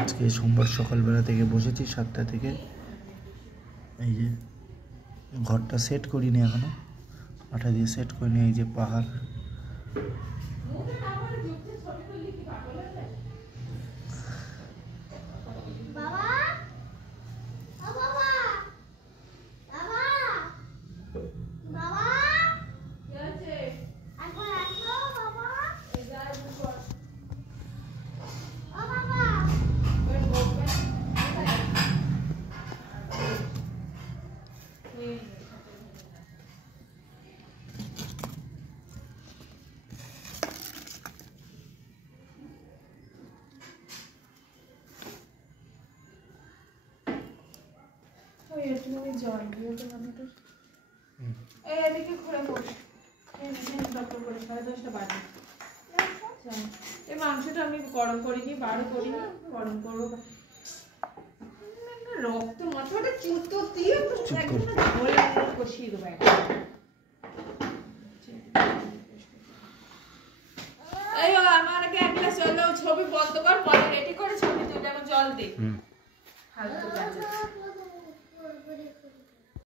আজকে সোমবার সকালবেলা থেকে বসেছি 7টা থেকে। এই যে ঘরটা সেট করিনি এখনো, আঠা দিয়ে সেট করিনি। এই যে পাহাড়, জল দিয়ে এদিকে ঘুরে বস। করে 10:30 বাজে। এই মাংসটা আমি গরম করিনি, বার করিনি, গরম করবো। রক্ত মাথাটা চুতো দিয়ে একদম ঝোলে কষিয়ে দেবো। এই আমাকে এক গ্লাস জল দাও, ছবি বন্ধ কর, পরে রেডি করে ছবি তুলে আমার জল দে। ফালতু